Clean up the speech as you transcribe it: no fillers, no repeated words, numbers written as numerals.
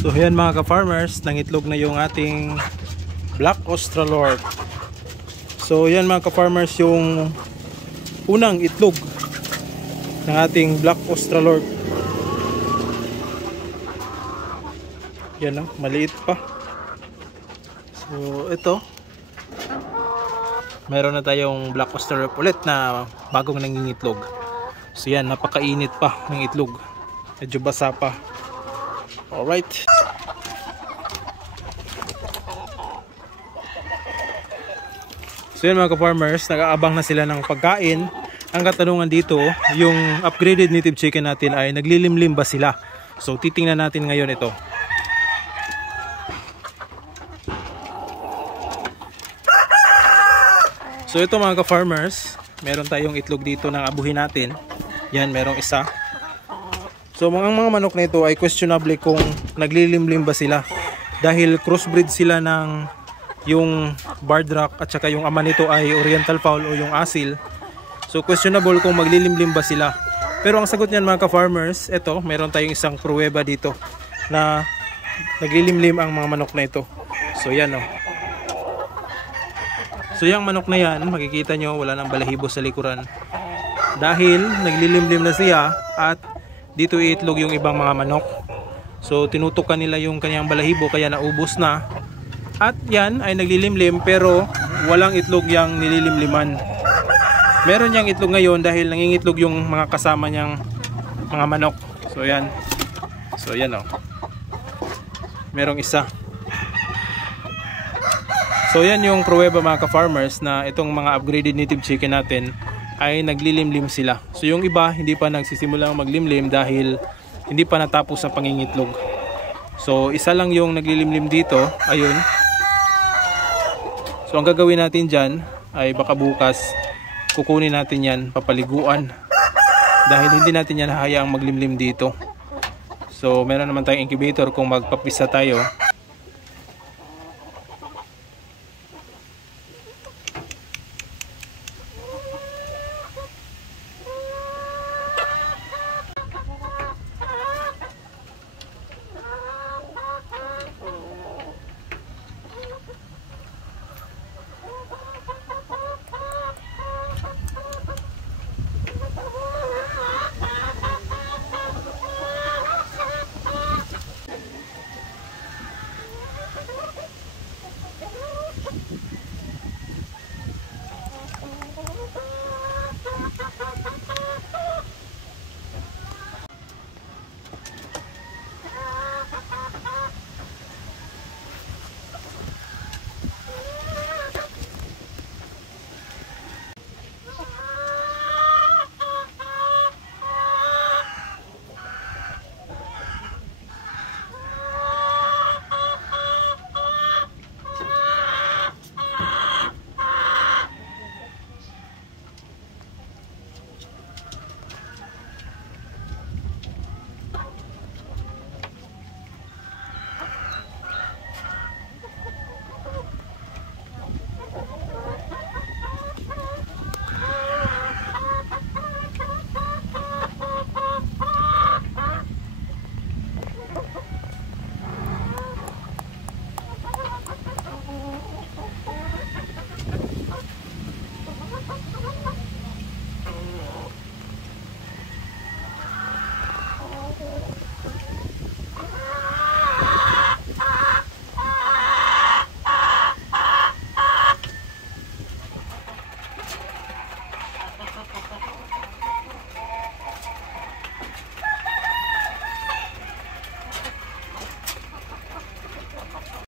So yan mga ka-farmers, nangitlog na yung ating Black Australorp. So yan mga ka-farmers, yung unang itlog ng ating Black Australorp. Yan, maliit pa. So ito, meron na tayong Black Australorp ulit na bagong nangingitlog. So yan, napakainit pa ng itlog, medyo basa pa. Alright. So yan mga ka-farmers, nag-aabang na sila ng pagkain. Ang katanungan dito, yung upgraded native chicken natin ay naglilimlim ba sila? So titingnan natin ngayon ito. So ito mga ka-farmers, meron tayong itlog dito ng abuhin natin. Yan, merong isa. So mga manok na ito ay questionable kung naglilimlim ba sila. Dahil crossbreed sila ng yung Barred Rock at saka yung ama nito ay Oriental Fowl o yung asil. So questionable kung maglilimlim ba sila. Pero ang sagot niyan mga ka-farmers, ito, meron tayong isang pruweba dito na naglilimlim ang mga manok na ito. So yan o. So yung manok na yan, makikita nyo wala nang balahibo sa likuran. Dahil naglilimlim na siya at dito iitlog yung ibang mga manok. So tinutukan nila yung kanyang balahibo kaya naubos na. At yan ay naglilimlim pero walang itlog yang nililimliman. Meron niyang itlog ngayon dahil nangingitlog yung mga kasama niyang mga manok. So yan. So yan o. Merong isa. So yan yung pruweba mga ka-farmers na itong mga upgraded native chicken natin ay naglilimlim sila. So yung iba hindi pa nagsisimulang maglimlim dahil hindi pa natapos ang pangingitlog. So isa lang yung naglilimlim dito. Ayun. So ang gagawin natin dyan ay baka bukas kukunin natin yan, papaliguan. Dahil hindi natin yan hahayaang maglimlim dito. So meron naman tayong incubator kung magpapisa tayo.